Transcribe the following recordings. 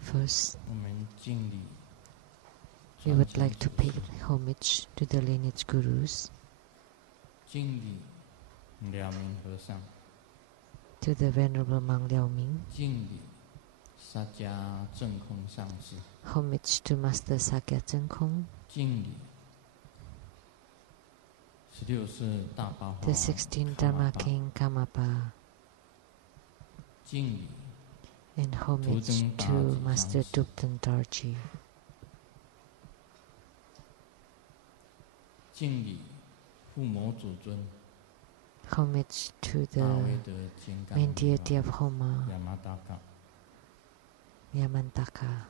First, we would like to pay homage to the lineage gurus, to the Venerable Mang Liaoming, homage to Master Sakya Zhengkong, the 16th Dharma King Karmapa, and homage to Master Dupten Dorji. Homage to the main deity of Homa, Yamantaka.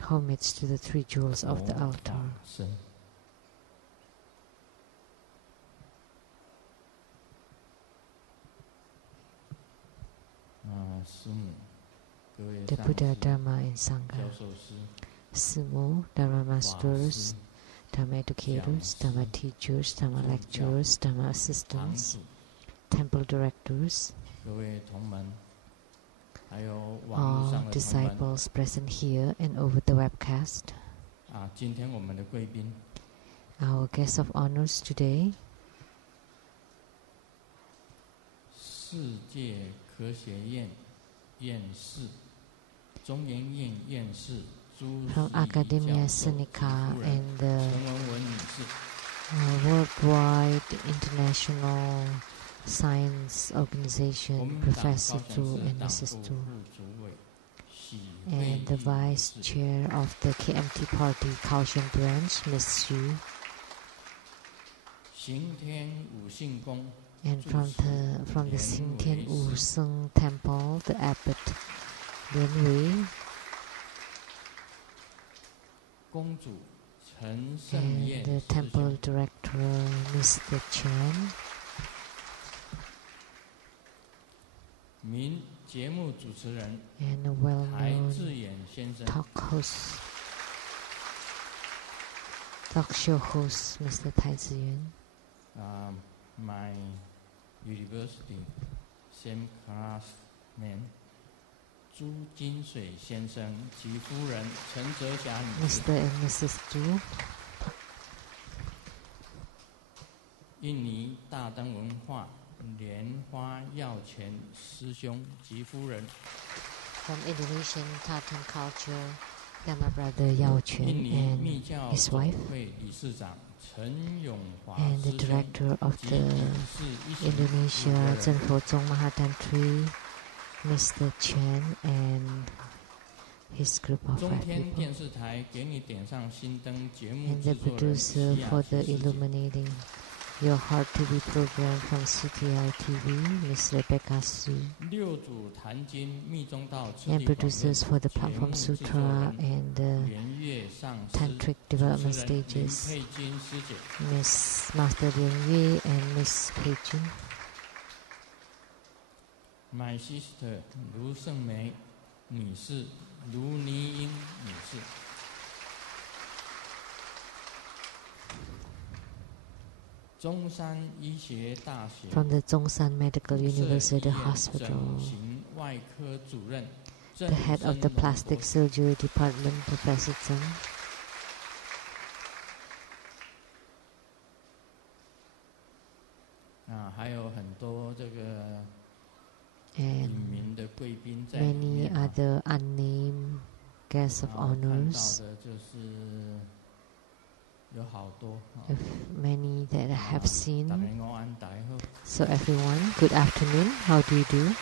Homage to the 3 jewels of the altar. The Buddha, Dharma, and Sangha, Sumo, Dharma Masters, Dharma Educators, Dharma Teachers, Dharma Lecturers, Dharma Assistants, Temple Directors, all disciples present here and over the webcast. Our guest of honors today, from Academia Sinica and the Worldwide International Science Organization, Professor Zhu and Mrs. Zhu, and the Vice Chair of the KMT Party Kaohsiung Branch, Ms. Xu, and from the Xingtian Wu Seng Temple, the Abbot Lian Wei, and the Temple Director, Mr. Chen, and a well-known talk show host, Mr. Tai Ziyuan. My university same classman, Zhu Jinshui 先生及夫人陈哲霞女士 Mr. and Mrs. Zhu. 印尼大灯文化莲花耀前师兄及夫人 From Indonesian Tartan culture, Dharma brother Yao Quan and his wife, and the director of the Indonesia Zhen Fo Zong Mahatantri, Mr. Chen, and his group of 5 people, and the producer for the Illuminating Your Heart TV program from CTI TV, Ms. Rebecca Su, and producers for the Platform Sutra and the Tantric Development Stages, Ms. Master Lian Yue and Ms. Pei Jun. My sister Lu Sheng-mei 女士、卢妮英女士。中山医学大学 From the Zhongshan Medical University Hospital, 外科主任 the head of the Plastic Surgery Department, Professor Tsang, 还有很多这个 and many other unnamed guests of honors, many that I have seen. So everyone, good afternoon. How do you do?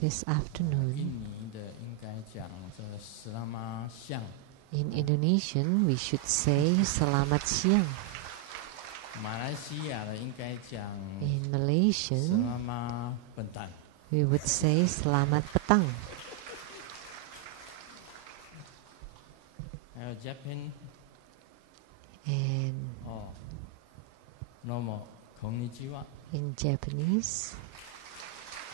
This afternoon, in Indonesian, we should say Selamat Siang. In Malaysian, we would say Selamat Petang. And in Japanese,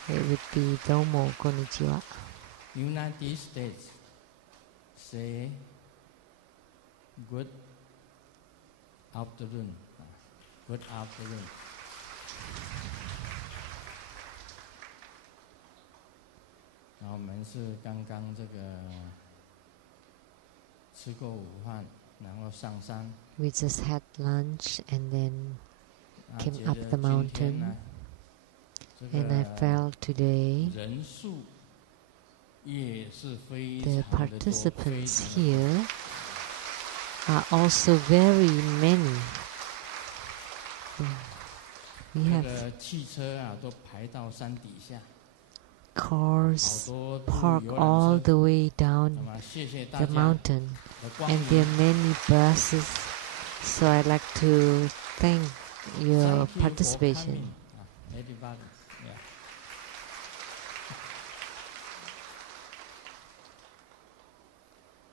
it would be Domo Konnichiwa. United States, say good afternoon. Good afternoon. 然后我们是刚刚这个吃过午饭，然后上山。We just had lunch and then came up the mountain. And I felt today the participants here are also very many. We have cars parked all the way down the mountain, and there are many buses. So I'd like to thank your participation. Everybody, yeah.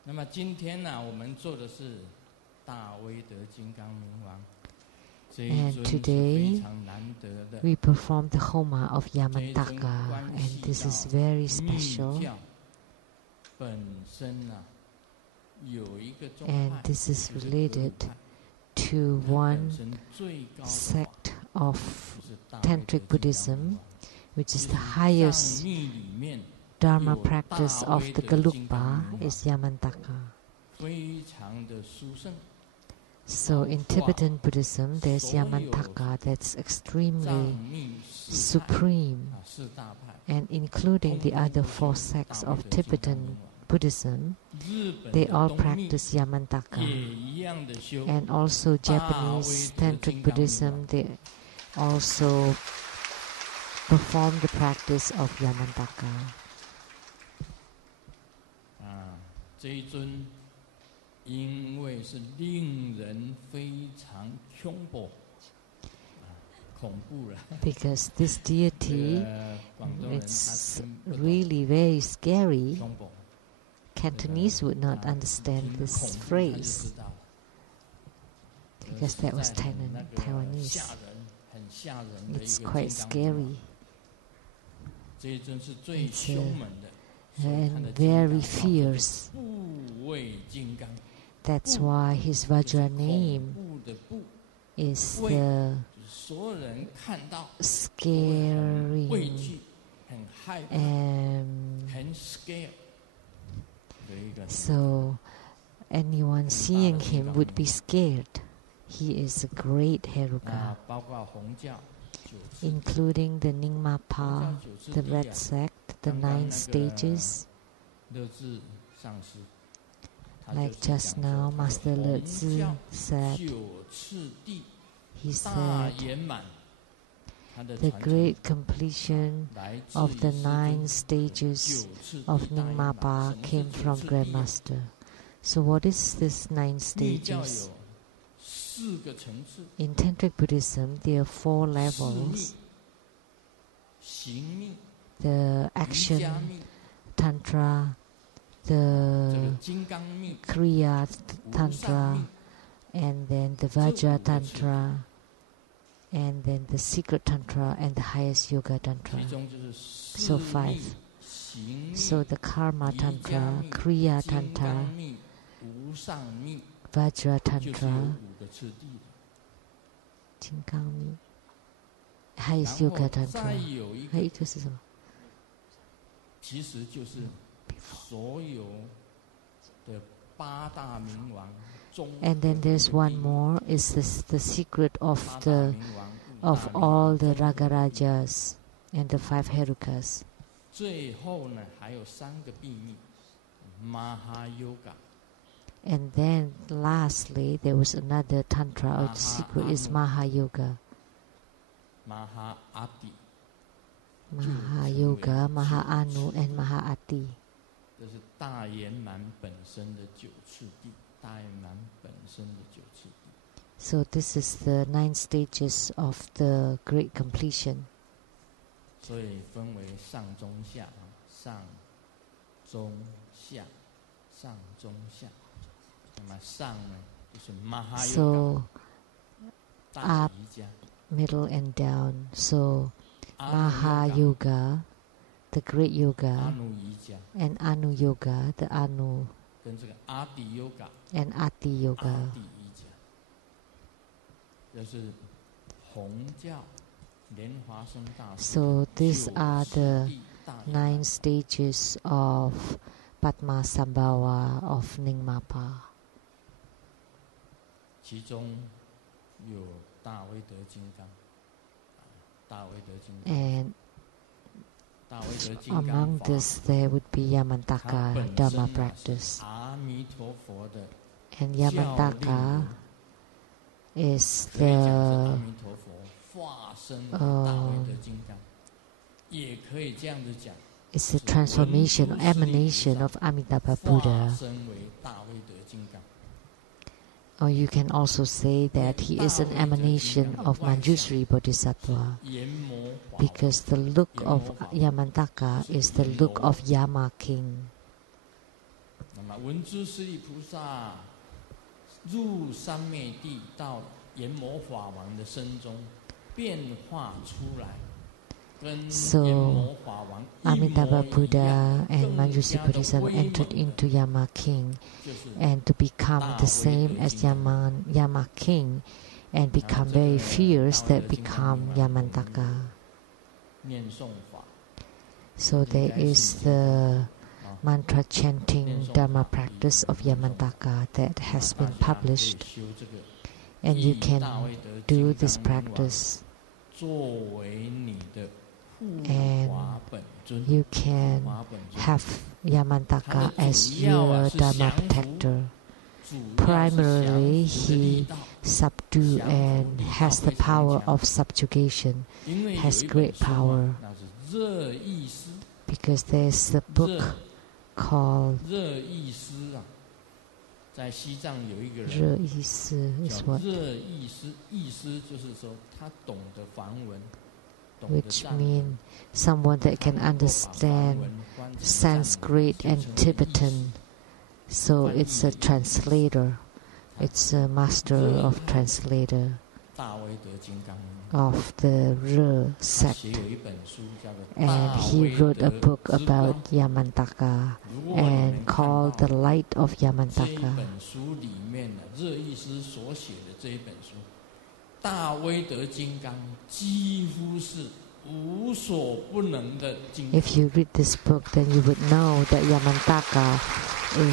那么今天呢，我们做的是大威德金刚明王。And today we perform the Homa of Yamantaka, and this is very special. And this is related to one sect of Tantric Buddhism, which is the highest Dharma practice of the Gelugpa, is Yamantaka. So in Tibetan Buddhism, there's Yamantaka that's extremely supreme, and including the other 4 sects of Tibetan Buddhism, they all practice Yamantaka. And also Japanese Tantric Buddhism, they also perform the practice of Yamantaka. 这一尊因为是令人非常恐怖，恐怖了。Because this deity, it's really very scary. Cantonese would not understand this phrase, because that was Taiwanese. It's quite scary. It's and very fierce. That's why his Vajra name is the scaring and so anyone seeing him would be scared. He is a great Heruka, including the Nyingmapa, the Red Sect, the 9 stages. Like just now, Master Le Tzu said, he said, the great completion of the 9 stages of Nyingmapa came from Grandmaster. So what is this 9 stages? In Tantric Buddhism, there are 4 levels. The action Tantra, the Kriya Tantra, and then the Vajra Tantra, and then the secret Tantra, and the highest Yoga Tantra. So 5. So the Karma Tantra, Kriya Tantra, Vajra Tantra, 金刚密 highest Yoga Tantra. 还有一个是什么？其实就是所有的8大明王。And then there's one more. Is this the secret of all the Ragarajas and the 5 Herukas? 最后呢，还有3个秘密 ，Maha Yoga. And then lastly, there was another Tantra, or the secret is Maha Yoga. Maha Ati. Maha Yoga, Maha Anu, and Maha Ati. 这是大圆满本身的9次第，大圆满本身的9次第。So this is the 9 stages of the great completion. 所以分为上中下，上中下，上中下。那么上呢，就是 Maha Yoga， 大瑜伽。Middle and down. So Maha Yoga, the great yoga, and Anu Yoga, the Anu and Ati Yoga. So these are the 9 stages of Padmasambhava of Nyingmapa. And among this there would be Yamantaka Dharma practice. And Yamantaka is the it's the transformation or emanation of Amitabha Buddha. Or you can also say that he is an emanation of Manjushri Bodhisattva, because the look of Yamantaka is the look of Yama King. So Amitabha Buddha and Manjushri Bodhisattva entered into Yama King, and to become the same as Yama King and become very fierce, that become Yamantaka. So there is the mantra chanting Dharma practice of Yamantaka that has been published, and you can do this practice. And you can have Yamantaka as your Dharma protector. Primarily, he subdues and has the power of subjugation, has great power. Because there's a book called 在西藏有一个人热意思 is what? 热意思，意思就是说他懂得梵文， which mean someone that can understand Sanskrit and Tibetan. So it's a translator. It's a master of translator of the Re sect. And he wrote a book about Yamantaka and called The Light of Yamantaka. If you read this book, then you would know that Yamantaka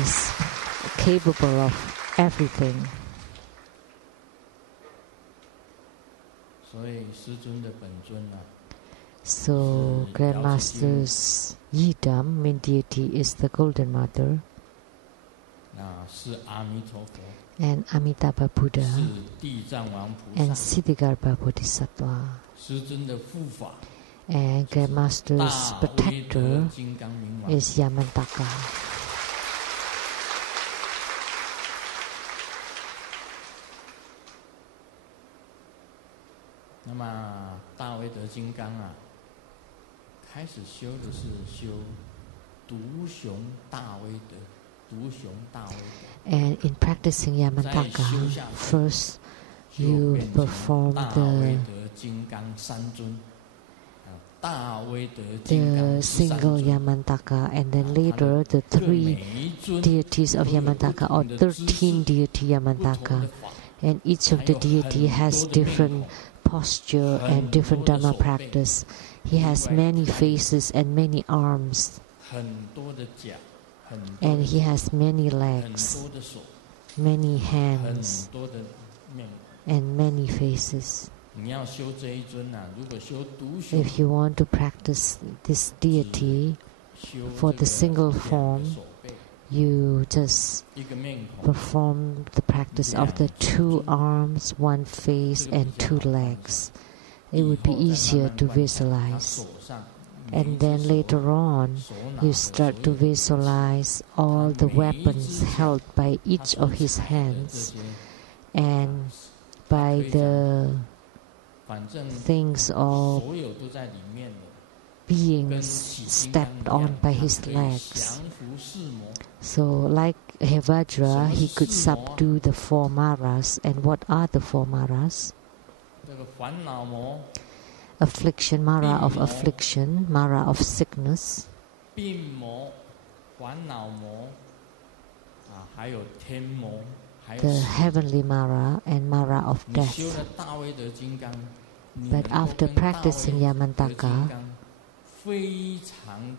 is capable of everything. So Grandmaster's Yidam, main deity, is the Golden Mother, and Amitabha Buddha, and Siddhigarbha Bodhisattva. And Grandmaster's protector is Yamantaka. And in practicing Yamantaka, first you perform the single Yamantaka, and then later the 3 deities of Yamantaka, or 13 deity Yamantaka, and each of the deity has different posture and different Dharma practice. He has many faces and many arms, and he has many legs, many hands, and many faces. If you want to practice this deity for the single form, you just perform the practice of the 2 arms, 1 face, and 2 legs. It would be easier to visualize. And then later on, you start to visualize all the weapons held by each of his hands, and by the things of beings stepped on by his legs. So like Hevajra, he could subdue the 4 maras. And what are the 4 maras? Affliction, mara of affliction, mara of sickness, the heavenly Mara and Mara of death. But after practicing Yamantaka,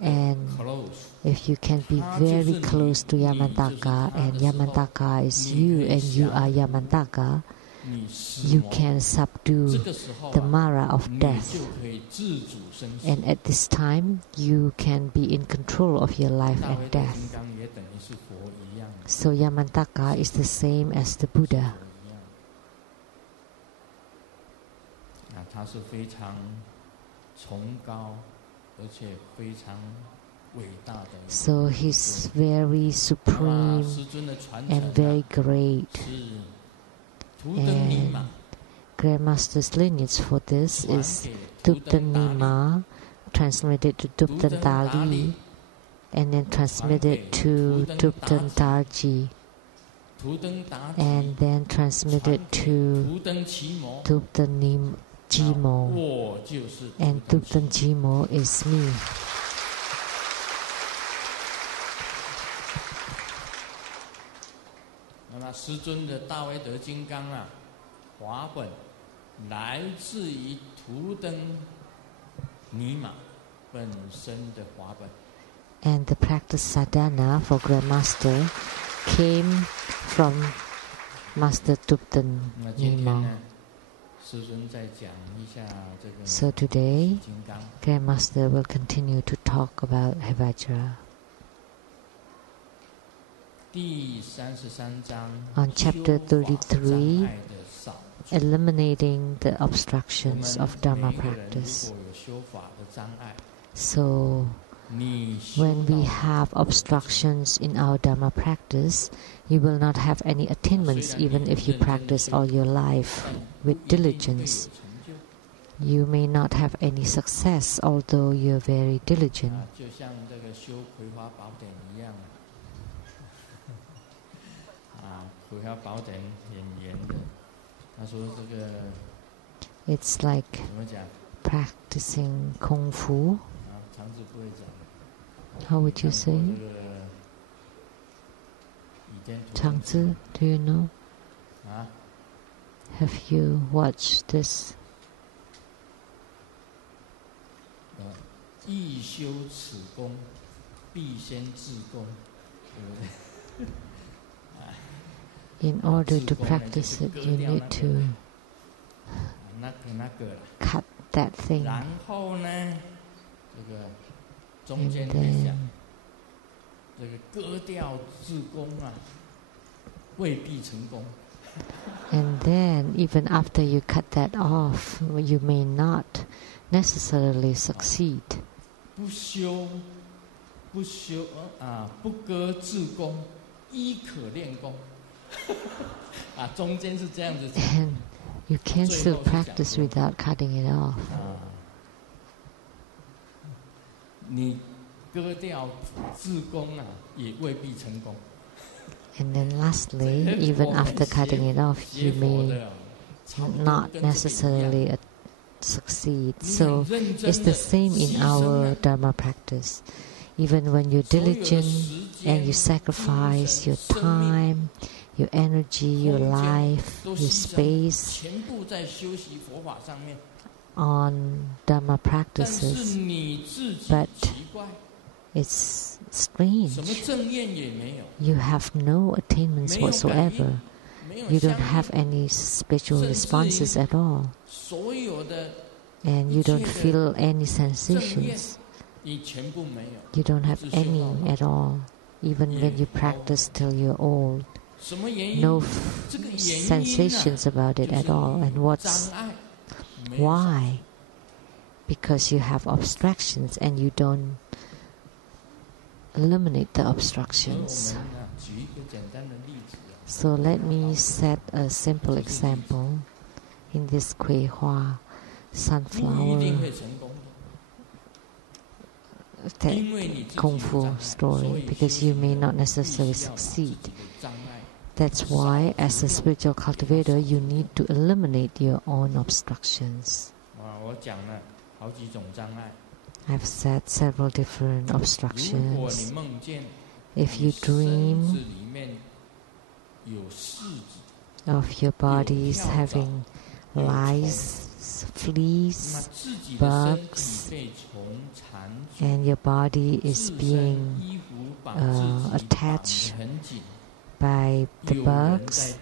and if you can be very close to Yamantaka, and Yamantaka is you and you are Yamantaka, you can subdue the Mara of death. And at this time, you can be in control of your life and death. So Yamantaka is the same as the Buddha. So he's very supreme and very great. And Grandmaster's lineage for this is Tupten Nima, translated to Tupten Dali, and then transmitted to Tupten Tarji, and then transmitted to Tupten Jimo, and Tupten Jimo is me. And the practice sadhana for Grandmaster came from Master Tupten Nima. So today, Grandmaster will continue to talk about Hevajra. On chapter 33, eliminating the obstructions of Dharma practice. So, when we have obstructions in our Dharma practice, you will not have any attainments even if you practice all your life with diligence. You may not have any success although you are very diligent. It's like practicing Kung Fu. How would you say? Changzi, do you know? Have you watched this? In order to practice it, you need to cut that thing. And then, even after you cut that off, you may not necessarily succeed. And you can still practice without cutting it off. And then lastly, even after cutting it off, you may not necessarily succeed. So it's the same in our Dharma practice. Even when you're diligent and you sacrifice your time, your energy, your life, your space on Dharma practices, but it's strange. You have no attainments whatsoever. You don't have any spiritual responses at all. And you don't feel any sensations. You don't have any at all, even when you practice till you're old. No sensations about it at all. And why? Because you have obstructions and you don't eliminate the obstructions. So let me set a simple example in this Kui Hua sunflower Kung Fu story, because you may not necessarily succeed. That's why, as a spiritual cultivator, you need to eliminate your own obstructions. I've said several different obstructions. If you dream of your bodies having lice, fleas, bugs, and your body is being attached by the bugs,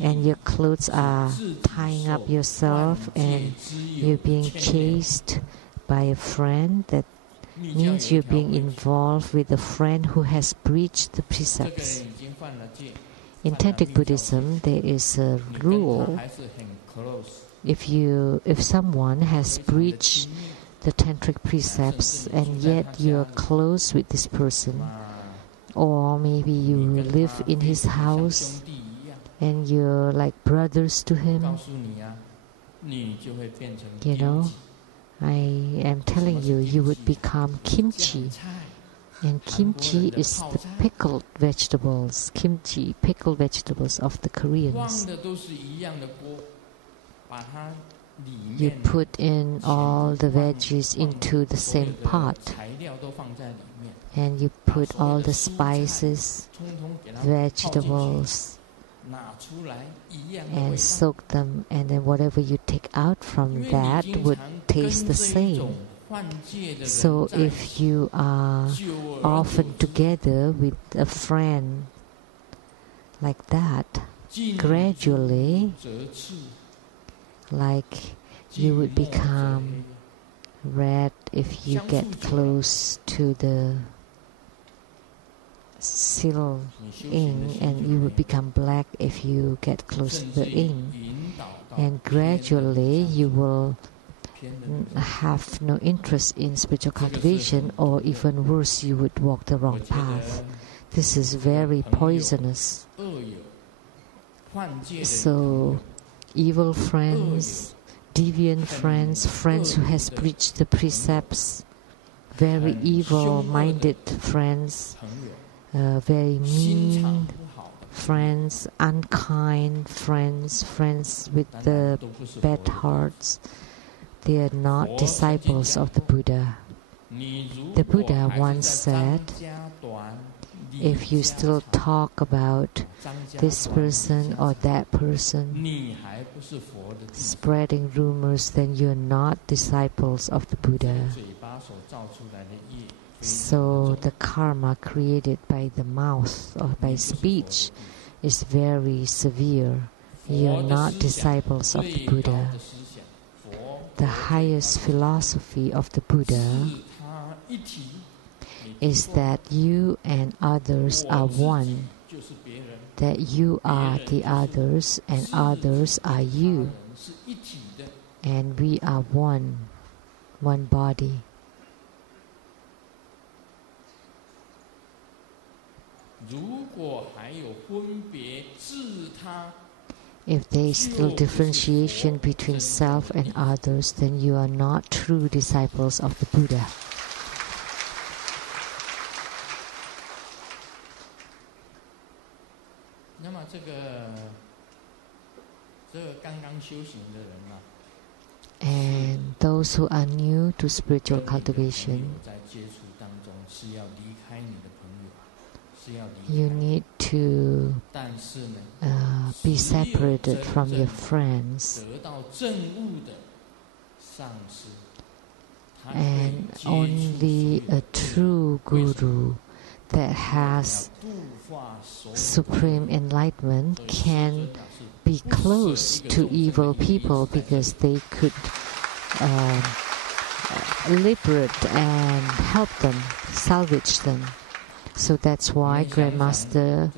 and your clothes are tying up yourself, and you're being chased by a friend, that means you're being involved with a friend who has breached the precepts. In Tantric Buddhism, there is a rule. If someone has breached the Tantric precepts and yet you are close with this person, or maybe you live in his house and you're like brothers to him, you know, I am telling you, you would become kimchi. And kimchi is the pickled vegetables. Kimchi, pickled vegetables of the Koreans. You put in all the veggies into the same pot, and you put all the spices, vegetables, and soak them, and then whatever you take out from that would taste the same. So if you are often together with a friend like that, gradually, like you would become red if you get close to the seal ink, and you would become black if you get close to the ink. And gradually you will have no interest in spiritual cultivation, or even worse, you would walk the wrong path. This is very poisonous. So evil friends, deviant friends, friends who has breached the precepts, very evil-minded friends, very mean friends, unkind friends, friends with the bad hearts, they are not disciples of the Buddha. The Buddha once said, if you still talk about this person or that person, spreading rumors, then you're not disciples of the Buddha. So the karma created by the mouth or by speech is very severe. You're not disciples of the Buddha. The highest philosophy of the Buddha is that you and others are one, that you are the others and others are you, and we are one body. If there is still differentiation between self and others, then you are not true disciples of the Buddha. And those who are new to spiritual cultivation, you need to be separated from your friends, and only a true guru that has supreme enlightenment can be close to evil people, because they could liberate and help them, salvage them. So that's why Grandmaster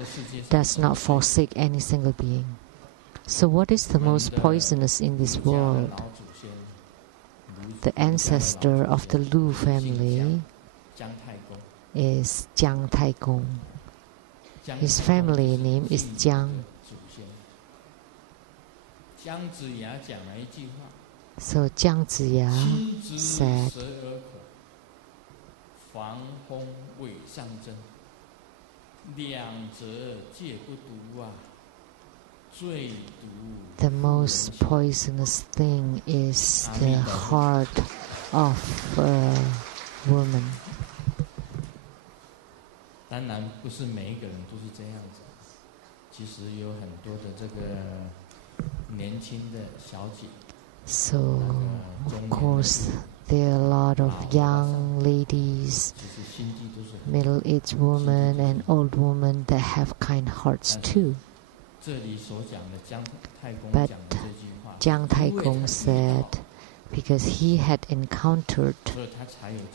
does not forsake any single being. So what is the most poisonous in this world? The ancestor of the Lu family is Jiang Taigong. His family name is Jiang. So Jiang Ziya said, the most poisonous thing is the heart of a woman. 当然不是每一个人都是这样子，其实有很多的这个年轻的小姐。So, of course, there are a lot of young ladies, middle-aged women, and old women that have kind hearts too. But Jiang Taigong said, because he had encountered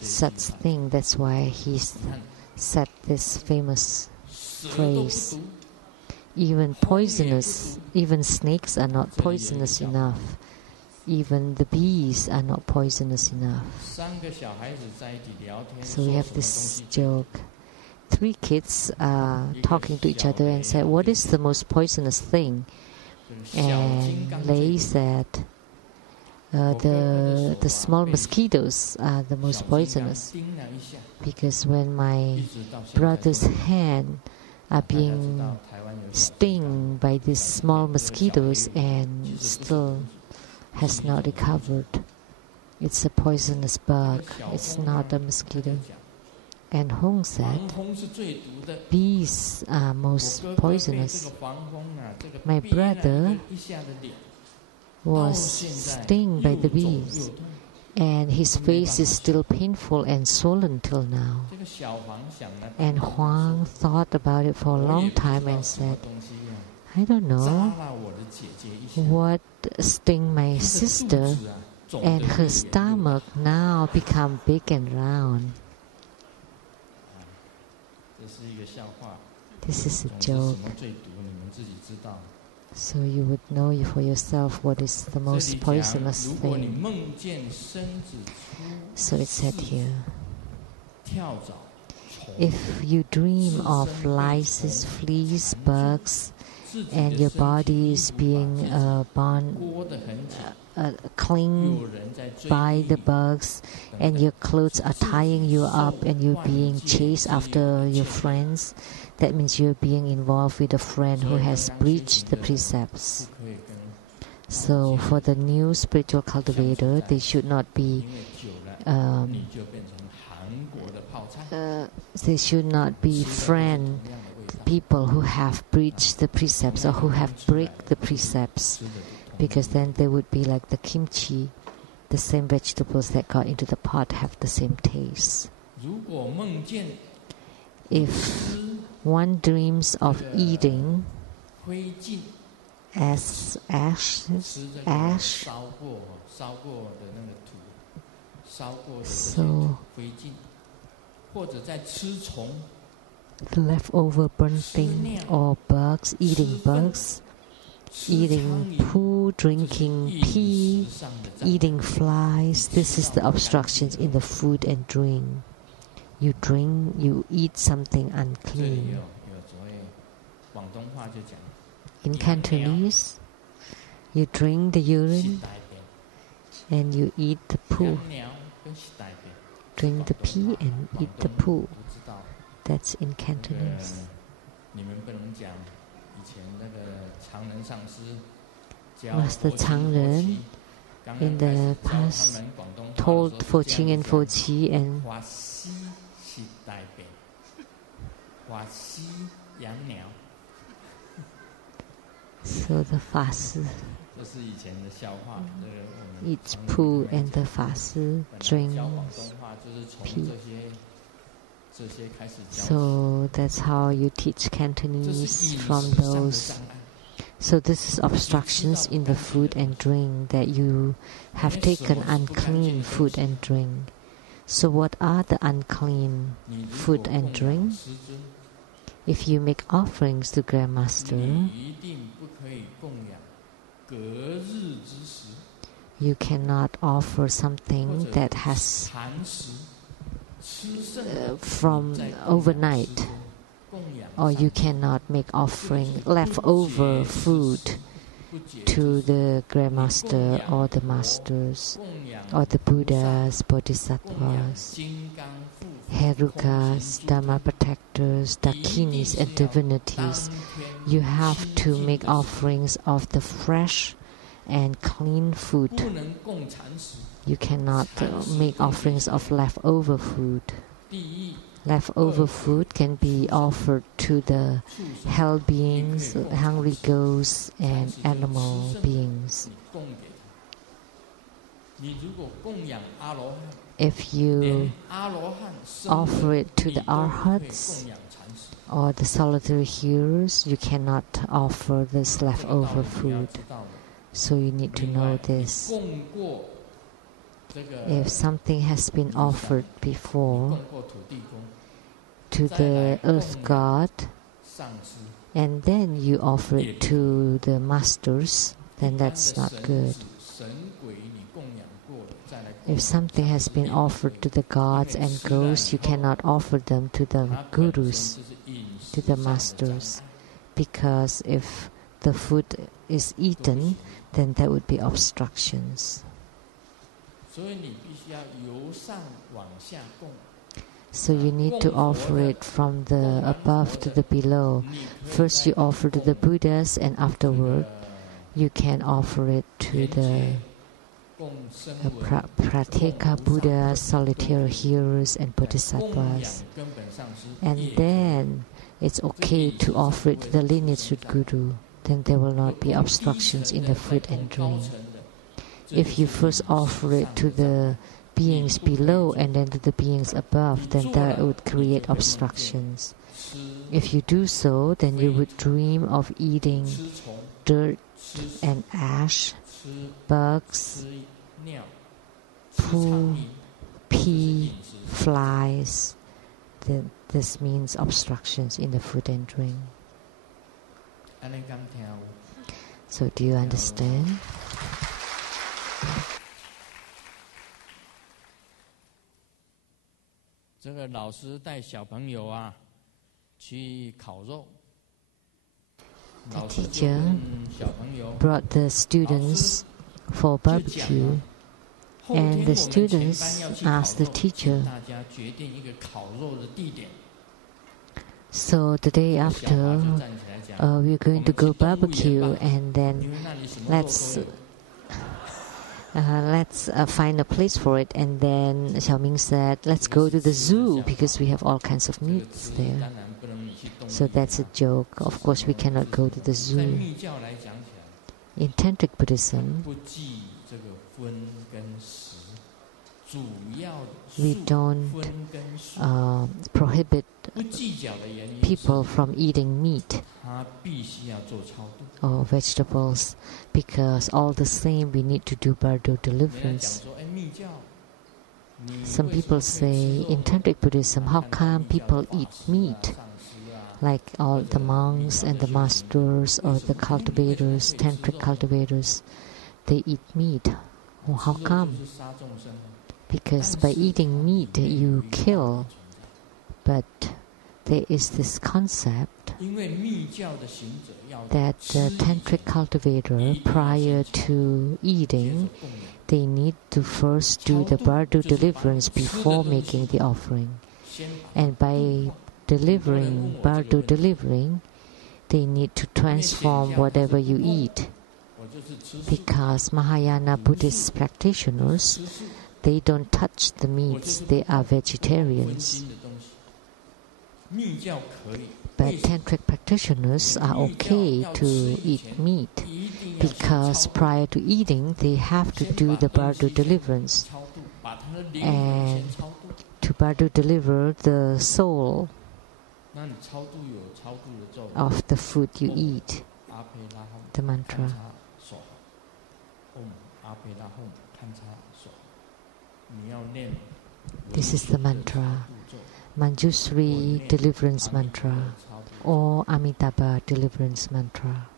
such thing, that's why he said this famous phrase. Even poisonous, even snakes are not poisonous enough. Even the bees are not poisonous enough. So we have this joke. 3 kids are talking to each other and said, what is the most poisonous thing? And Lei said, the small mosquitoes are the most poisonous. Because when my brother's hand are being stung by these small mosquitoes and still has not recovered. It's a poisonous bug. It's not a mosquito. And Hong said, bees are most poisonous. My brother was stung by the bees, and his face is still painful and swollen till now. And Huang thought about it for a long time and said, I don't know what sting my sister, and her stomach now become big and round. This is a joke. So you would know for yourself what is the most poisonous thing. So it said here, if you dream of lice, fleas, bugs, and your body is being cleaned by the bugs, and your clothes are tying you up, and you're being chased after your friends, that means you're being involved with a friend who has breached the precepts. So for the new spiritual cultivator, they should not be friend people who have breached the precepts or who have break the precepts, because then they would be like the kimchi. The same vegetables that got into the pot have the same taste. If one dreams of eating as ash, so the leftover burnt thing, or bugs, eating bugs, eating poo, drinking pee, eating flies, this is the obstructions in the food and drink. You drink, you eat something unclean. In Cantonese, you drink the urine and you eat the poo. Drink the pee and eat the poo. That's in Cantonese. Master Tsang in the past told for Qing and for Qi and so the Fa Si eats poo and the Fa Si drinks pee. So that's how you teach Cantonese from those. So this is obstructions in the food and drink, that you have taken unclean food and drink. So what are the unclean food and drink? If you make offerings to Grandmaster, you cannot offer something that has from overnight, or you cannot make offering leftover food to the Grandmaster or the Masters or the Buddhas, Bodhisattvas, Herukas, Dharma protectors, Dakinis and divinities. You have to make offerings of the fresh and clean food. You cannot make offerings of leftover food. Leftover food can be offered to the hell beings, hungry ghosts, and animal beings. If you offer it to the arhats or the solitary hearers, you cannot offer this leftover food. So you need to know this. If something has been offered before to the earth god, and then you offer it to the masters, then that's not good. If something has been offered to the gods and ghosts, you cannot offer them to the gurus, to the masters, because if the food is eaten, then there would be obstructions. So you need to offer it from the above to the below. First you offer to the Buddhas, and afterward you can offer it to the Prateka Buddhas, solitary hearers, and bodhisattvas. And then it's okay to offer it to the lineage root guru. Then there will not be obstructions in the food and drink. If you first offer it to the beings below and then to the beings above, then that would create obstructions. If you do so, then you would dream of eating dirt and ash, bugs, poo, pee, flies. Then this means obstructions in the food and drink. So do you understand? 这个老师带小朋友啊去烤肉。 The teacher brought the students for barbecue, and the students asked the teacher. So the day after, we're going to go barbecue, and then let's find a place for it. And then Xiaoming said, let's go to the zoo because we have all kinds of meats there. So that's a joke. Of course, we cannot go to the zoo. In Tantric Buddhism, we don't prohibit people from eating meat or vegetables, because all the same we need to do bardo deliverance. Some people say, in Tantric Buddhism, how come people eat meat? Like all the monks and the masters or the cultivators, Tantric cultivators, they eat meat. Oh, how come? Because by eating meat you kill. But there is this concept that the Tantric cultivator, prior to eating, they need to first do the bardo deliverance before making the offering. And by bardo delivering, they need to transform whatever you eat. Because Mahayana Buddhist practitioners, they don't touch the meats, they are vegetarians. But Tantric practitioners are okay to eat meat, because prior to eating, they have to do the bardo deliverance. And to bardo deliver the soul of the food you eat, the mantra. This is the mantra, Manjusri deliverance mantra, or Amitabha deliverance mantra.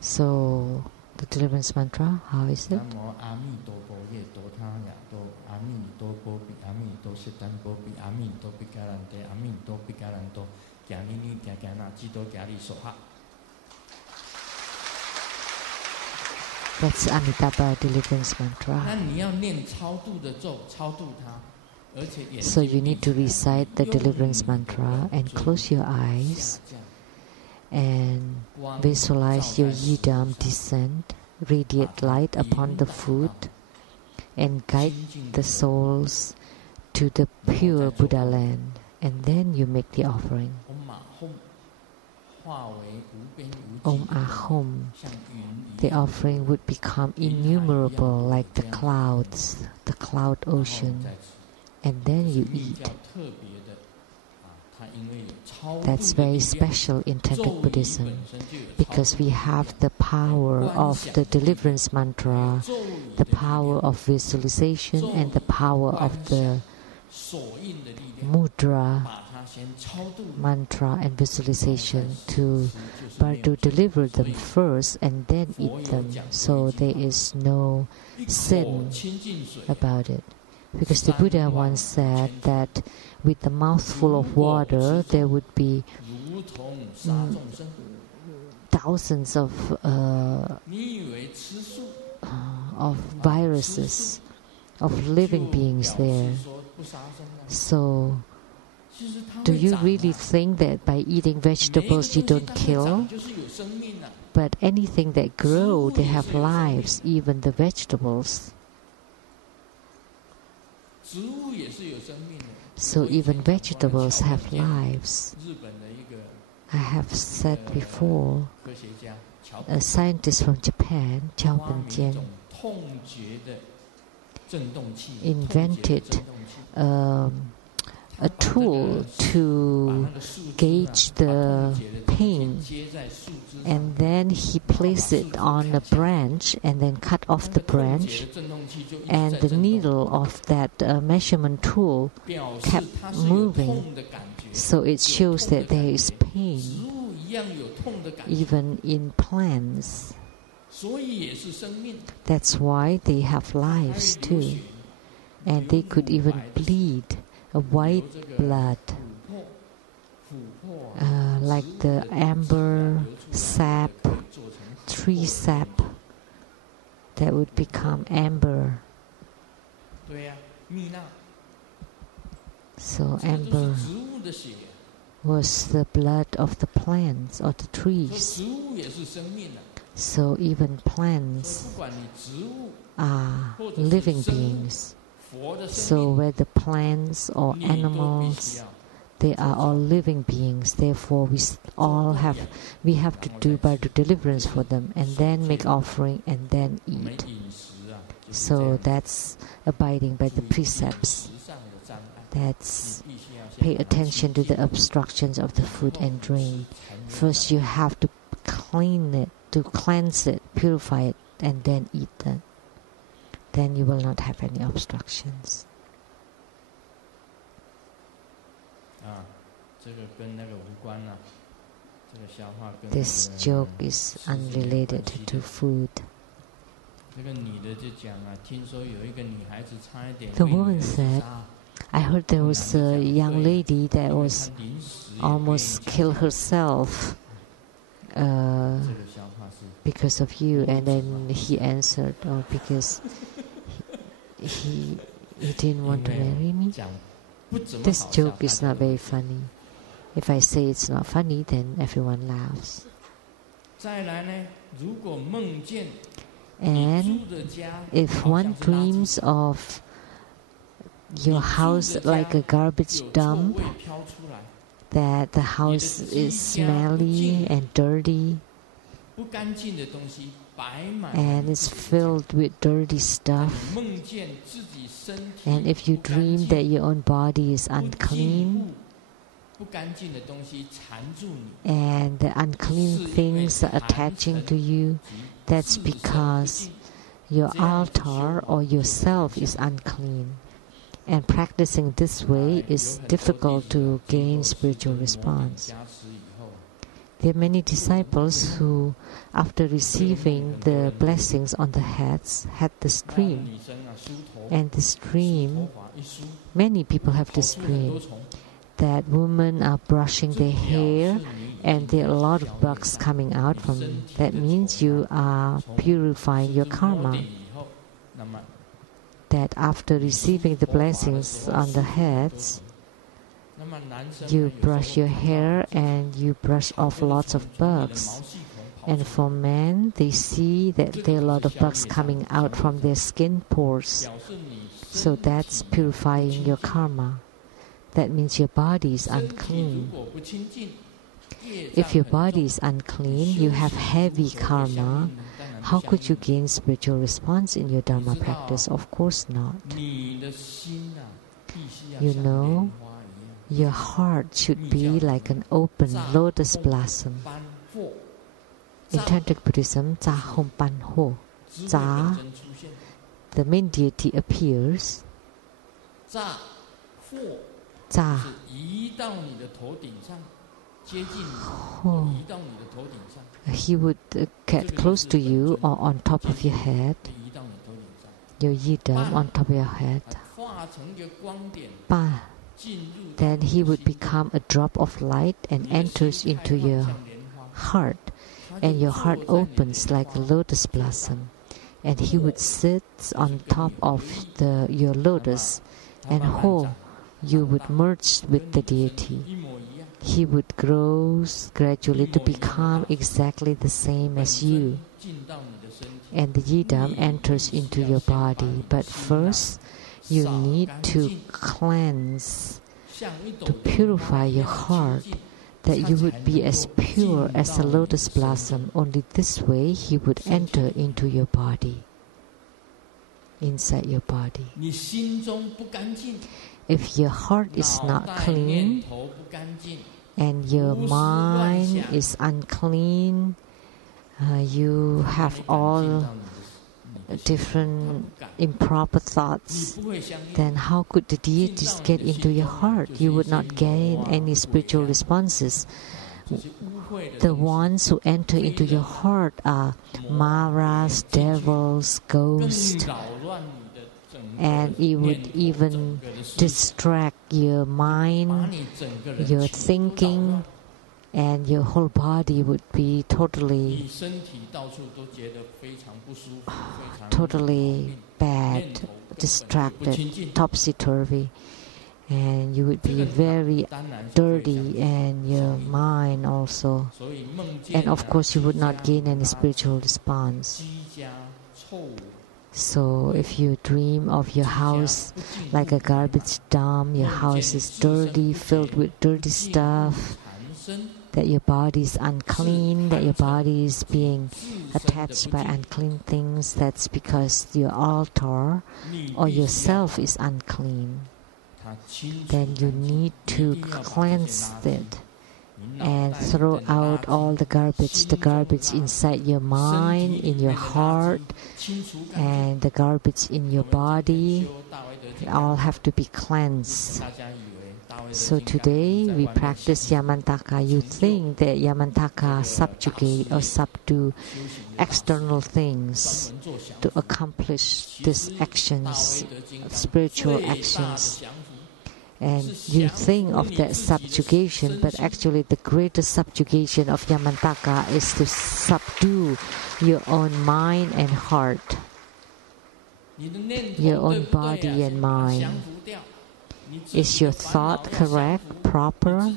So, the deliverance mantra, how is it? That's Amitabha deliverance mantra. So you need to recite the deliverance mantra and close your eyes and visualize your yidam descend, radiate light upon the food, and guide the souls to the pure Buddha land, and then you make the offering. Om Ahom. The offering would become innumerable like the clouds, the cloud ocean, and then you eat. That's very special in Tantric Buddhism, because we have the power of the deliverance mantra, the power of visualization, and the power of the mudra mantra and visualization to deliver them first and then eat them, so there is no sin about it. Because the Buddha once said that with the mouthful of water there would be thousands of viruses, of living beings there. So, do you really think that by eating vegetables you don't kill? But anything that grow, they have lives, even the vegetables. So even vegetables have lives. I have said before, a scientist from Japan, Lian, invented a tool to gauge the pain, and then he placed it on a branch and then cut off the branch, and the needle of that measurement tool kept moving, so it shows that there is pain even in plants. That's why they have lives too, and they could even bleed a white blood, like the amber sap, tree sap, that would become amber. So amber was the blood of the plants or the trees. So even plants are living beings. So whether plants or animals, they are all living beings. Therefore, we have to do deliverance for them, and then make offering, and then eat. So that's abiding by the precepts. That's pay attention to the obstructions of the food and drink. First, you have to clean it, to cleanse it, purify it, and then eat it. Then you will not have any obstructions. This joke is unrelated to food. The woman said, I heard there was a young lady that was almost killed herself because of you. And then he answered, oh, because he didn't want to marry me. This joke is not very funny. If I say it's not funny, then everyone laughs. And if one dreams of your house like a garbage dump, that the house is smelly and dirty, and it's filled with dirty stuff, and if you dream that your own body is unclean, and the unclean things are attaching to you, that's because your altar or yourself is unclean. And practicing this way is difficult to gain spiritual response. There are many disciples who, after receiving the blessings on the heads, had this dream. And this dream, many people have this dream, that women are brushing their hair and there are a lot of bugs coming out from them. That means you are purifying your karma. That after receiving the blessings on the heads, you brush your hair and you brush off lots of bugs. And for men, they see that there are a lot of bugs coming out from their skin pores. So that's purifying your karma. That means your body is unclean. If your body is unclean, you have heavy karma. How could you gain spiritual response in your Dharma practice? Of course not. You know, your heart should be like an open lotus blossom. In Tantric Buddhism, Tsa Hom Pan Ho. Tsa, the main deity appears. Tsa. He would get close to you or on top of your head, your yidam on top of your head. Pa. Then he would become a drop of light and enters into your heart, and your heart opens like a lotus blossom, and he would sit on top of your lotus, and you would merge with the deity. He would grow gradually to become exactly the same as you, and the yidam enters into your body. But first, you need to cleanse, to purify your heart, that you would be as pure as a lotus blossom. Only this way he would enter into your body, inside your body. If your heart is not clean and your mind is unclean, you have all different improper thoughts, then how could the deities get into your heart? You would not gain any spiritual responses. The ones who enter into your heart are Maras, devils, ghosts, and it would even distract your mind, your thinking, and your whole body would be totally bad, distracted, topsy-turvy, and you would be very dirty, and your mind also. And of course you would not gain any spiritual response. So if you dream of your house like a garbage dump, your house is dirty, filled with dirty stuff, that your body is unclean, that your body is being attached by unclean things, that's because your altar or yourself is unclean. Then you need to cleanse it and throw out all the garbage inside your mind, in your heart, and the garbage in your body. They all have to be cleansed. So today we practice Yamantaka. You think that Yamantaka subjugate or subdue external things to accomplish these actions, spiritual actions. And you think of that subjugation, but actually the greatest subjugation of Yamantaka is to subdue your own mind and heart, your own body and mind. Is your thought correct, proper?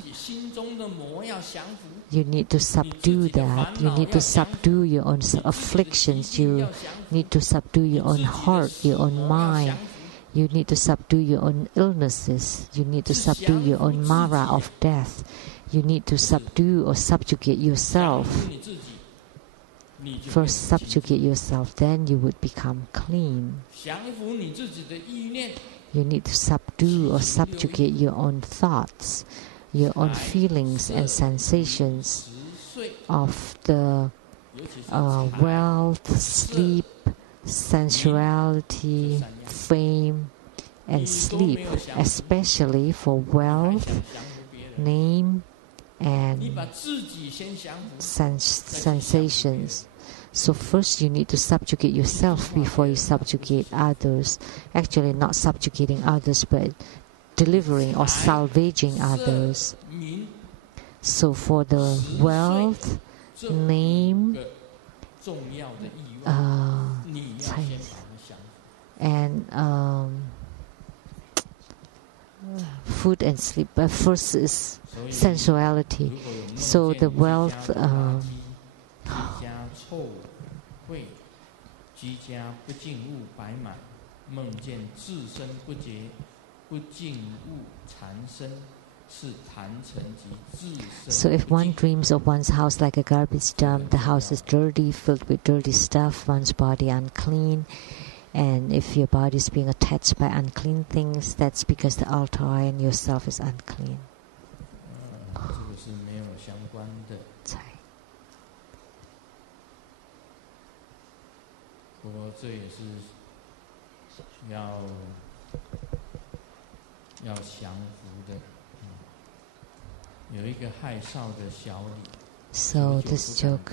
You need to subdue that. You need to subdue your own afflictions. You need to subdue your own heart, your own mind. You need to subdue your own illnesses. You need to subdue your own mara of death. You need to subdue or subjugate yourself. First subjugate yourself, then you would become clean. You need to subdue or subjugate your own thoughts, your own feelings and sensations of the wealth, sleep, sensuality, fame, and sleep, especially for wealth, name, and sensations. So first you need to subjugate yourself before you subjugate others. Actually not subjugating others, but delivering or salvaging others. So for the wealth, name, and food and sleep. But first is sensuality. So the wealth, 梦见自身不洁，不净物缠身，是坛城及自身。 So if one dreams of one's house like a garbage dump, the house is dirty, filled with dirty stuff, one's body unclean. And if your body is being attached by unclean things, that's because the altar and yourself is unclean. 这个是没有相关的。不过这也是要降服的。有一个害臊的小李。So this joke,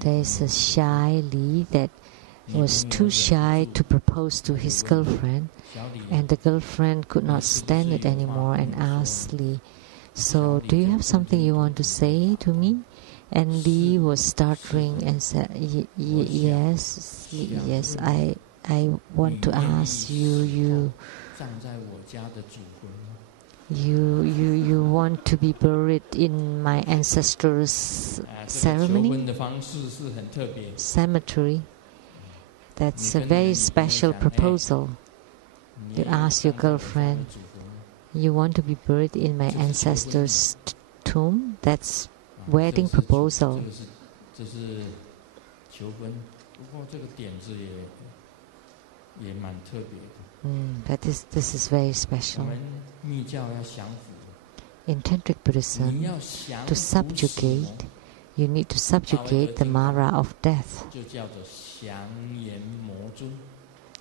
there is a shy Li that was too shy to propose to his girlfriend, and the girlfriend could not stand it anymore and asked Li, "So, do you have something you want to say to me?" And Li was stuttering and said, "Yes, I want to ask you. You want to be buried in my ancestors' cemetery? That's a very special proposal. You ask your girlfriend, you want to be buried in my ancestors' tomb? That's wedding proposal." But this is very special. In Tantric Buddhism, to subjugate, you need to subjugate the Mara of death.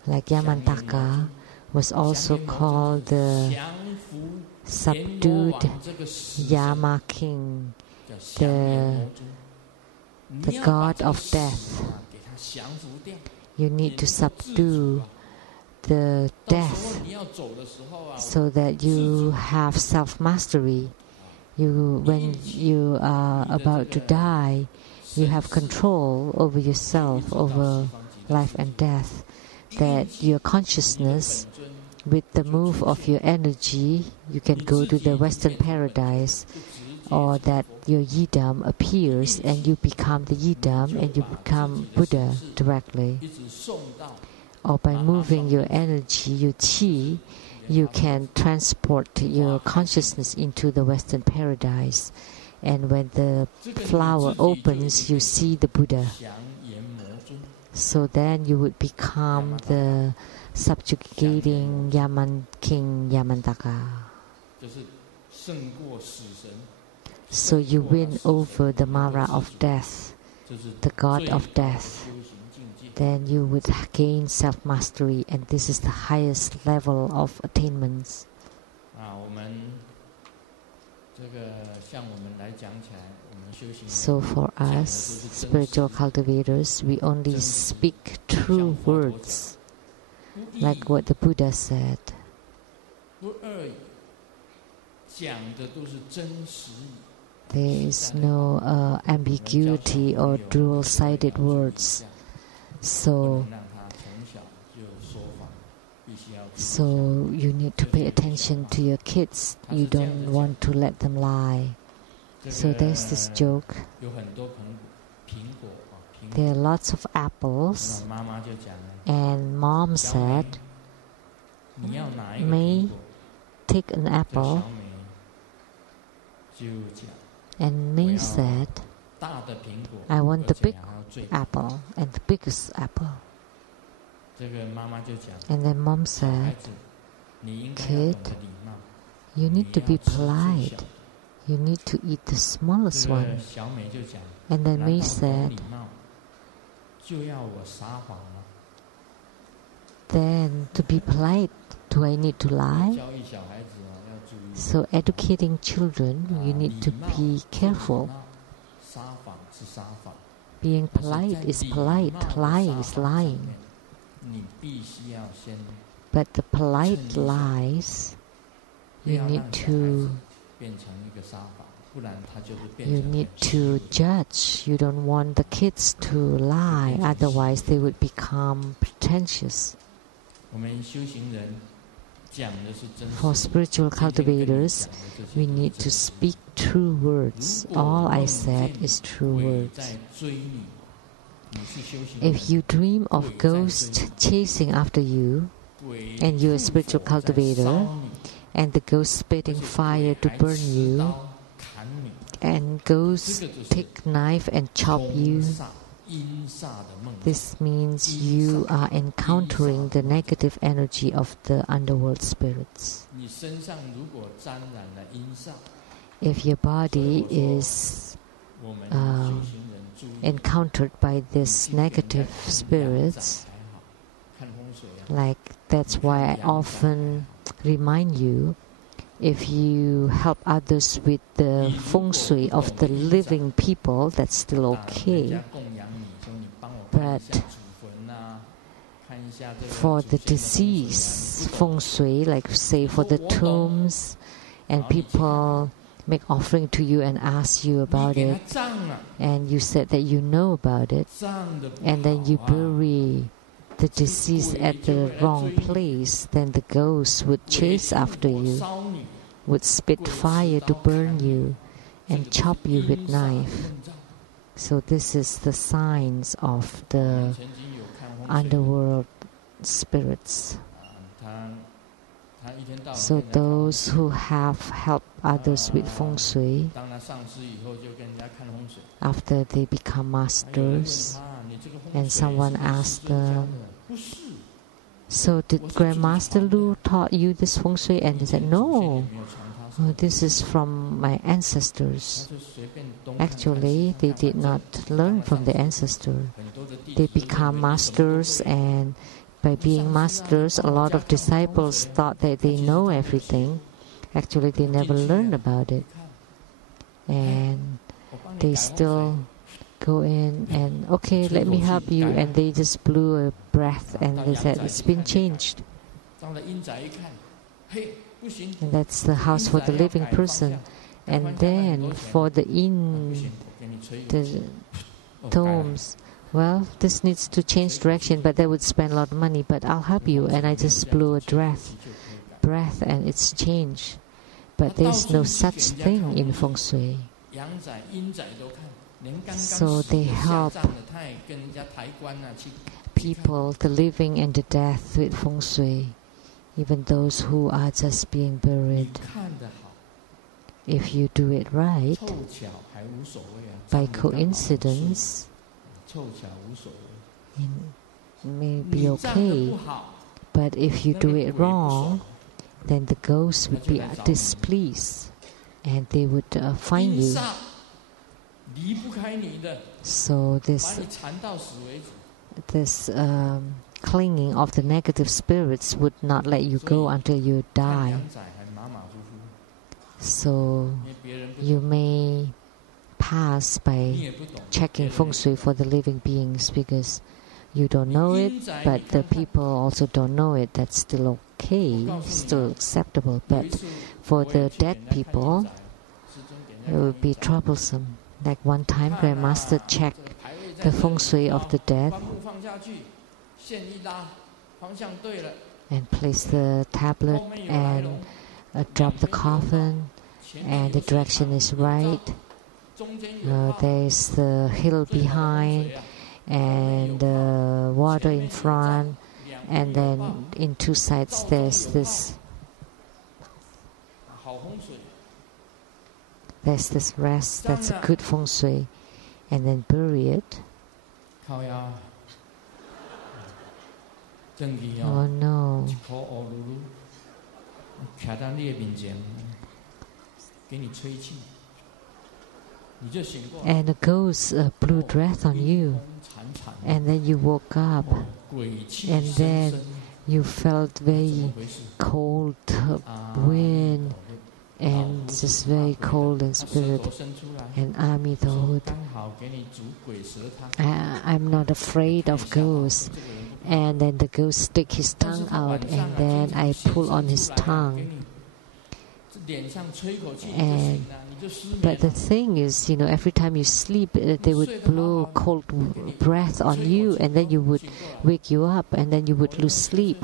Like Yamantaka was also called the subdued Yama king, the god of death. You need to subdue the death so that you have self-mastery. When you are about to die, you have control over yourself, over life and death. That your consciousness, with the move of your energy, you can go to the Western paradise, or that your yidam appears and you become the yidam and you become Buddha directly. Or by moving your energy, your qi, you can transport your consciousness into the Western paradise. And when the flower opens, you see the Buddha. So then you would become the subjugating Yaman king Yamantaka. So you win over the Mara of death, the god of death. Then you would gain self-mastery, and this is the highest level of attainments. So for us, spiritual cultivators, we only speak true words, like what the Buddha said. There is no ambiguity or dual-sided words. So you need to pay attention to your kids. You don't want to let them lie. So there's this joke. There are lots of apples, and mom said, "May take an apple." And May said, "I want the big apple and the biggest apple." And then mom said, "Kid, you need to be polite. You need to eat the smallest one." And then May said, "Then to be polite, do I need to lie?" So educating children, you need to be careful. Being polite is polite, lying is lying. But the polite lies, you need to judge. You don't want the kids to lie, otherwise they would become pretentious. For spiritual cultivators, we need to speak true words. All I said is true words. If you dream of ghosts chasing after you, and you're a spiritual cultivator, and the ghost spitting fire to burn you, and ghosts take knife and chop you. This means you are encountering the negative energy of the underworld spirits. If your body is encountered by these negative spirits, like that's why I often remind you, if you help others with the feng shui of the living people, that's still okay. But for the deceased feng shui, like say for the tombs, and people make offering to you and ask you about it, and you said that you know about it, and then you bury the deceased at the wrong place, then the ghost would chase after you, would spit fire to burn you, and chop you with knife. So this is the signs of the underworld spirits. So those who have helped others with feng shui, after they become masters, and someone asked them, so did Grandmaster Lu taught you this feng shui? And they said, no, this is from my ancestors. Actually, they did not learn from the ancestor. They become masters, and by being masters, a lot of disciples thought that they know everything. Actually, they never learned about it. And they still go in and, okay, let me help you. And they just blew a breath and they said, it's been changed. And that's the house for the living person. And then for the tombs, well, this needs to change direction, but that would spend a lot of money. But I'll help you. And I just blew a breath and it's changed. But there's no such thing in feng shui. So they help people, the living and the dead, with feng shui, even those who are just being buried. If you do it right, by coincidence, it may be okay. But if you do it wrong, then the ghosts would be displeased and they would find you. So this clinging of the negative spirits would not let you go until you die. So you may pass by checking feng shui for the living beings because you don't know it, but the people also don't know it. That's still okay, still acceptable. But for the dead people, it would be troublesome. Like one time, Grandmaster checked the feng shui of the dead and placed the tablet and dropped the coffin, and the direction is right. There's the hill behind and the water in front, and then in two sides there's this rest. That's a good feng shui. And then bury it. Oh no. And the ghost blew breath on you, and then you woke up, and then you felt very cold wind, and just very cold in spirit. And Ami told, I'm not afraid of ghosts. And then the ghost stick his tongue out, and then I pull on his tongue. But the thing is, every time you sleep, they would blow cold breath on you, and then you would wake you up, and then you would lose sleep.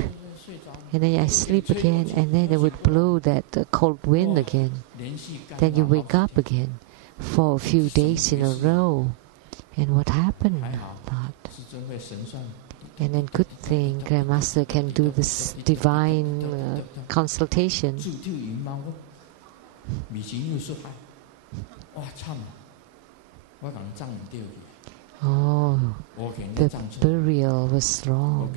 And then I sleep again, and then they would blow that cold wind again. Then you wake up again for a few days in a row. And what happened? And then good thing Grandmaster can do this divine consultation. Oh, the burial was wrong.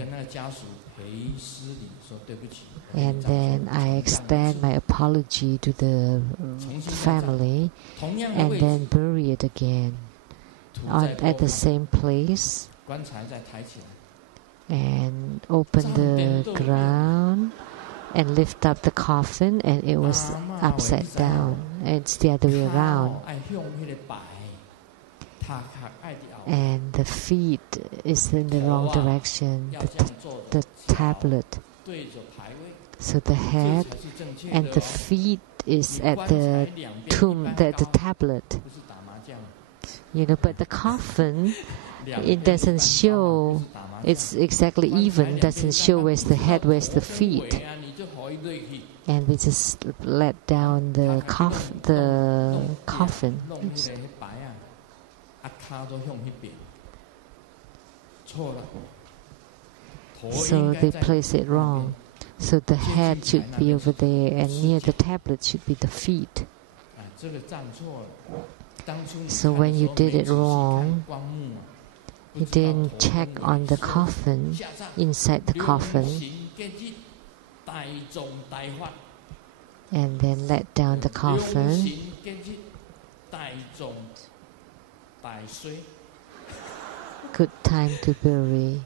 And then I extend my apology to the family and then bury it again at the same place and open the ground and lift up the coffin, and it was upside down. It's the other way around. And the feet is in the wrong direction, the tablet. So the head and the feet is at the tomb, the tablet. But the coffin, it doesn't show, it's exactly even, doesn't show where's the head, where's the feet. And we just let down the coffin. So they place it wrong. So the head should be over there, and near the tablet should be the feet. So when you did it wrong, you didn't check on the coffin, inside the coffin, and then let down the coffin. Good time to bury.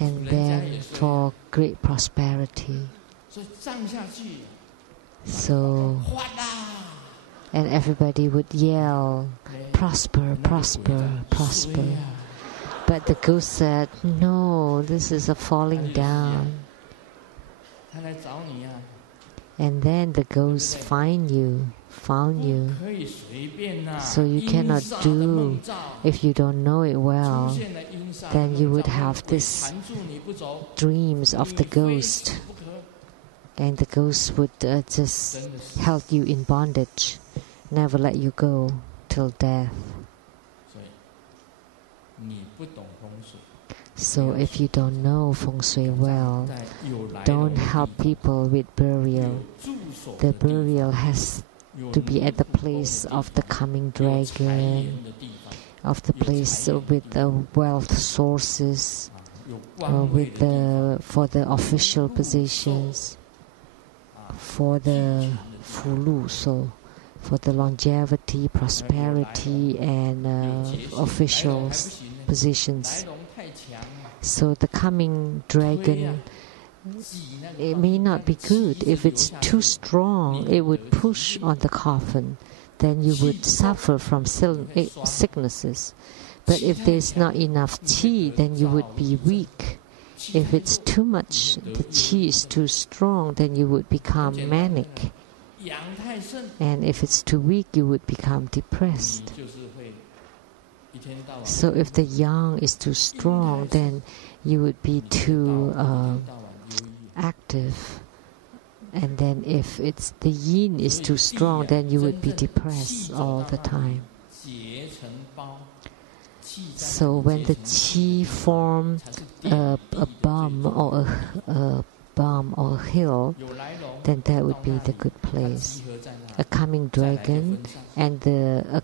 And then for great prosperity. So, and everybody would yell, prosper, prosper, prosper. But the ghost said, no, this is a falling down. And then the ghost found you. So you cannot do, if you don't know it well, then you would have these dreams of the ghost. And the ghost would just hold you in bondage, never let you go till death. So if you don't know feng shui well, don't help people with burial. The burial has to be at the place of the coming dragon, of the place with the wealth sources, for the official positions, for the fulu, so for the longevity, prosperity, and official positions. So the coming dragon, it may not be good. If it's too strong, it would push on the coffin. Then you would suffer from sicknesses. But if there's not enough qi, then you would be weak. If it's too much, the qi is too strong, then you would become manic. And if it's too weak, you would become depressed. So if the yang is too strong, then you would be too active. And then if it's the yin is too strong, then you would be depressed all the time. So when the qi form a bum or a hill, then that would be the good place. A coming dragon and the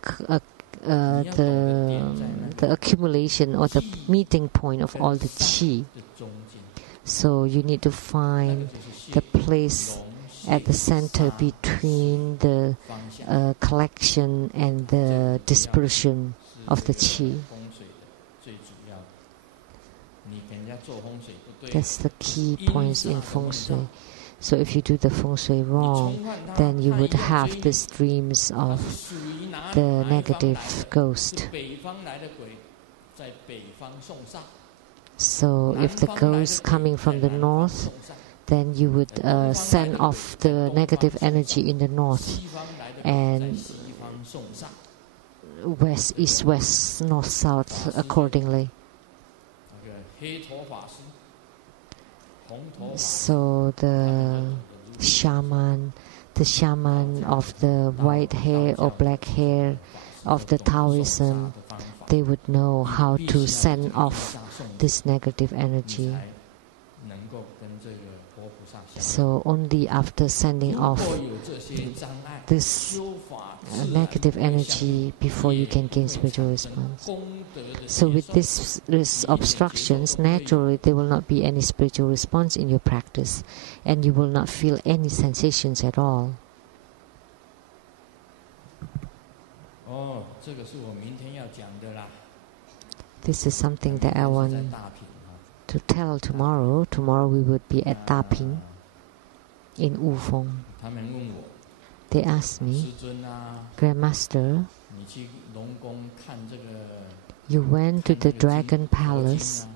accumulation or the meeting point of all the qi. So you need to find the place at the center between the collection and the dispersion of the qi. That's the key points in feng shui. So if you do the feng shui wrong, then you would have these dreams of the negative ghost. So if the ghost coming from the north, then you would send off the negative energy in the north, and west, east, west, north, south accordingly. So the shaman of the white hair or black hair of the Taoism, they would know how to send off this negative energy. So only after sending off this negative energy before you can gain spiritual response. So with these obstructions, naturally there will not be any spiritual response in your practice, and you will not feel any sensations at all. This is something that I want to tell tomorrow. Tomorrow we would be at Daping in Wufeng. They asked me, Grandmaster, you went to the Dragon Palace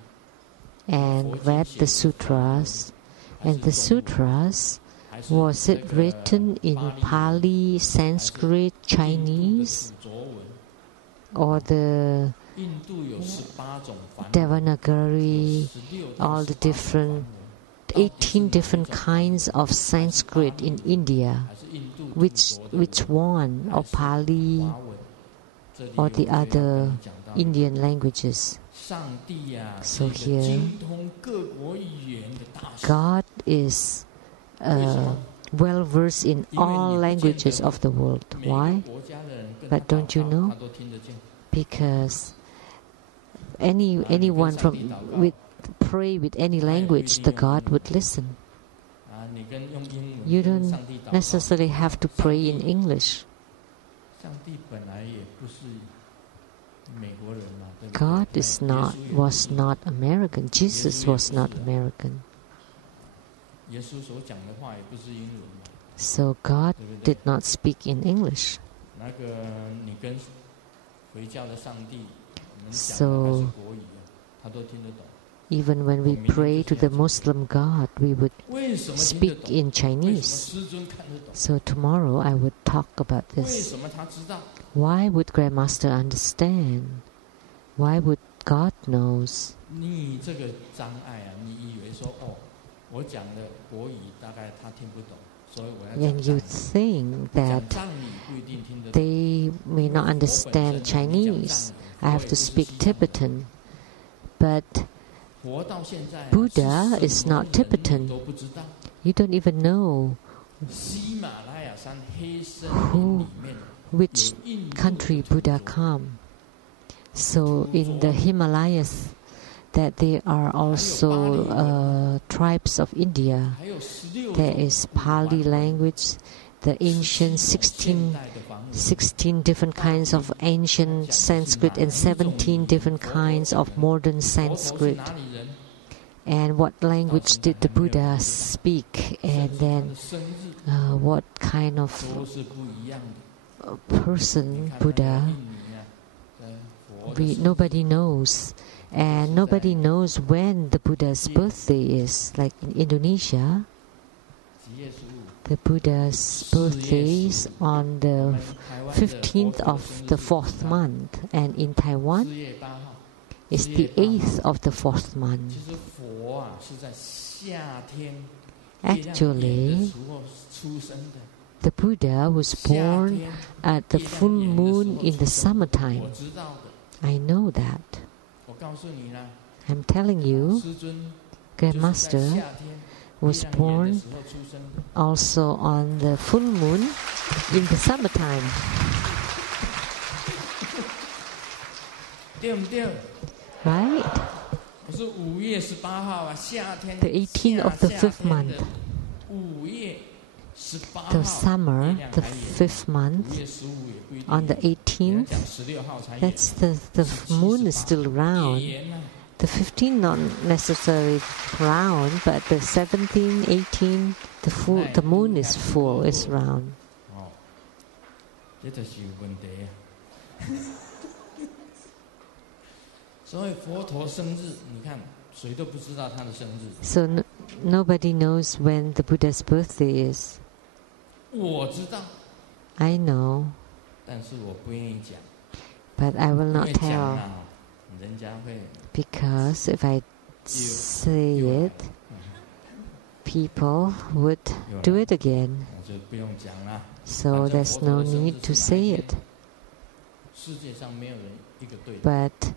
and read the sutras, and the sutras, was it written in Pali, Sanskrit, Chinese, or the Devanagari, all the different 18 different kinds of Sanskrit in India? Which one, or Pali, or the other Indian languages? So here, God is well versed in all languages of the world. Why? But don't you know? Because anyone pray with any language, the God would listen. You don't necessarily have to pray in English. God was not American. Jesus was not American. So God did not speak in English. So even when we pray to the Muslim God, we would speak in Chinese. So tomorrow I would talk about this. Why would Grandmaster understand? Why would God knows? And you think that they may not understand Chinese. I have to speak Tibetan. But Buddha is not Tibetan. You don't even know which country Buddha come. So in the Himalayas, that there are also tribes of India. There is Pali language, the ancient 16 different kinds of ancient Sanskrit and 17 different kinds of modern Sanskrit. And what language did the Buddha speak? And then what kind of person Buddha? Nobody knows. And nobody knows when the Buddha's birthday is. Like in Indonesia, the Buddha's birthday is on the 15th of the 4th month. And in Taiwan, it's the 8th of the 4th month. Actually, the Buddha was born at the full moon in the summertime. I know that. I'm telling you, Grandmaster was born also on the full moon in the summertime. Right? The 18th of the 5th month. The summer, the 5th month, on the 18th, that's the moon is still round. The 15th not necessarily round, but the 17th, 18th, the moon is full, is round. So nobody knows when the Buddha's birthday is. I know, but I will not tell, because if I say it, people would do it again. So there's no need to say it. but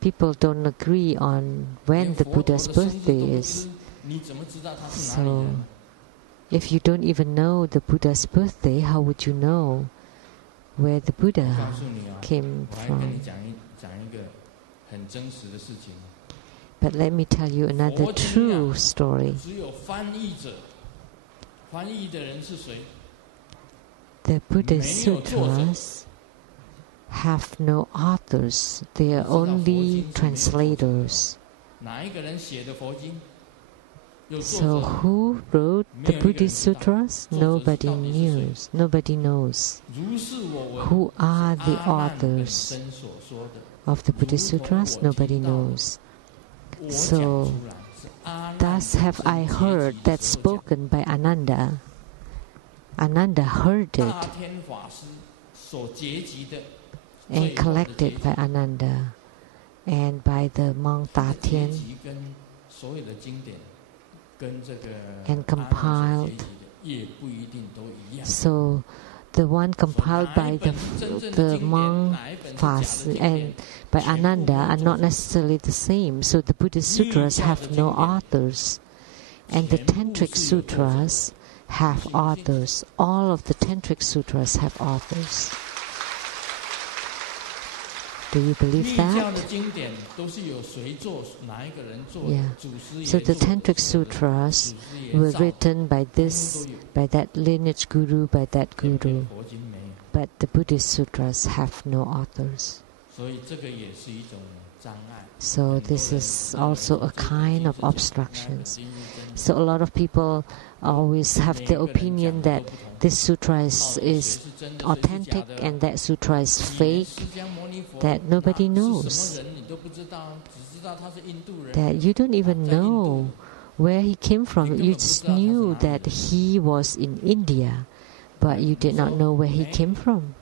people don't agree on when the Buddha's birthday is. So, if you don't even know the Buddha's birthday, how would you know where the Buddha came from? But let me tell you another true story. The Buddhist sutras have no authors. They are only translators. So who wrote the Buddhist sutras? Nobody knows. Nobody knows. Who are the authors of the Buddhist sutras? Nobody knows. So, thus have I heard that spoken by Ananda. Ananda heard it and collected by Ananda and by the monk Datian and compiled. So the one compiled by the monk Fasi and by Ananda are not necessarily the same. So the Buddhist sutras have no authors, and the Tantric sutras have authors. All of the Tantric sutras have authors. Do you believe that? Yeah. So the Tantric sutras were written by this, by that lineage guru, by that guru. But the Buddhist sutras have no authors. So this is also a kind of obstructions. So a lot of people always have the opinion that this sutra is authentic and that sutra is fake, that nobody knows. That you don't even know where he came from. You just knew that he was in India, but you did not know where he came from.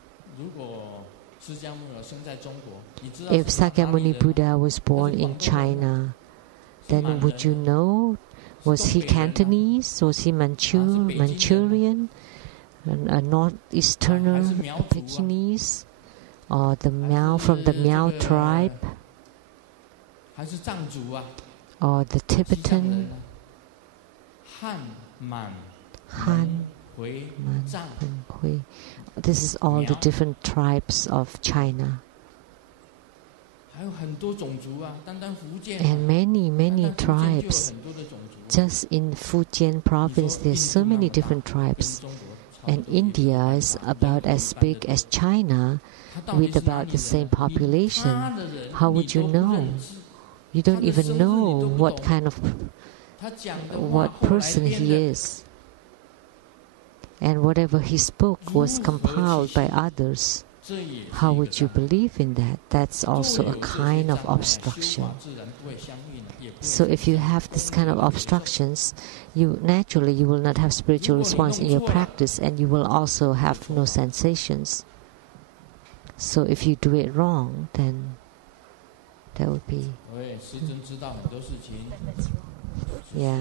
If Sakyamuni Buddha was born in China, then would you know? Was he Cantonese? Was he Manchurian? A Northeasterner, Pekingese? Or the Miao from the Miao tribe? Or the Tibetan? Han, Man, Hui. This is all the different tribes of China. And many tribes. Just in Fujian province, there's so many different tribes. And India is about as big as China, with about the same population. How would you know? You don't even know what kind of what person he is. And whatever he spoke was compiled by others. How would you believe in that? That's also a kind of obstruction. So if you have this kind of obstructions, you will not have spiritual response in your practice, and you will also have no sensations. So if you do it wrong, then that would be... Yeah.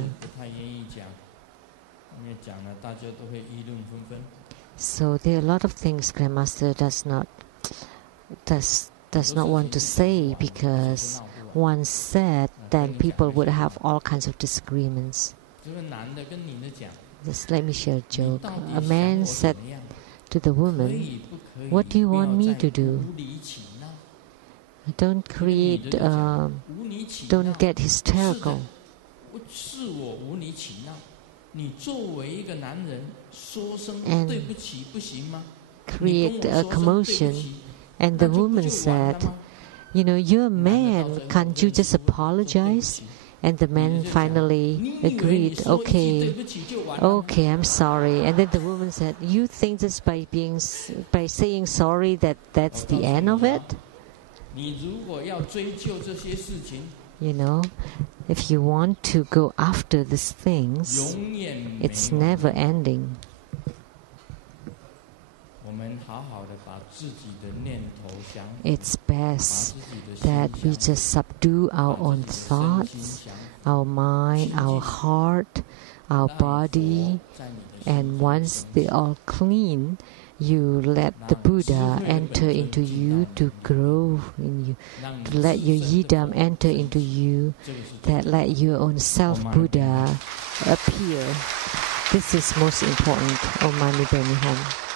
So there are a lot of things Grandmaster does not want to say, because once said, then people would have all kinds of disagreements. Just let me share a joke. A man said to the woman, "What do you want me to do? Don't get hysterical. And create a commotion." And the woman said, "You're a man, can't you just apologize?" And the man finally agreed, okay, I'm sorry. And then the woman said, "You think just by saying sorry that's the end of it?" If you want to go after these things, it's never ending. It's best that we just subdue our own thoughts, our mind, our heart, our body, and once they are clean, you let the Buddha enter into you to grow in you, to let your yidam enter into you, that let your own self-Buddha appear. This is most important. Om Mani Padme Hum.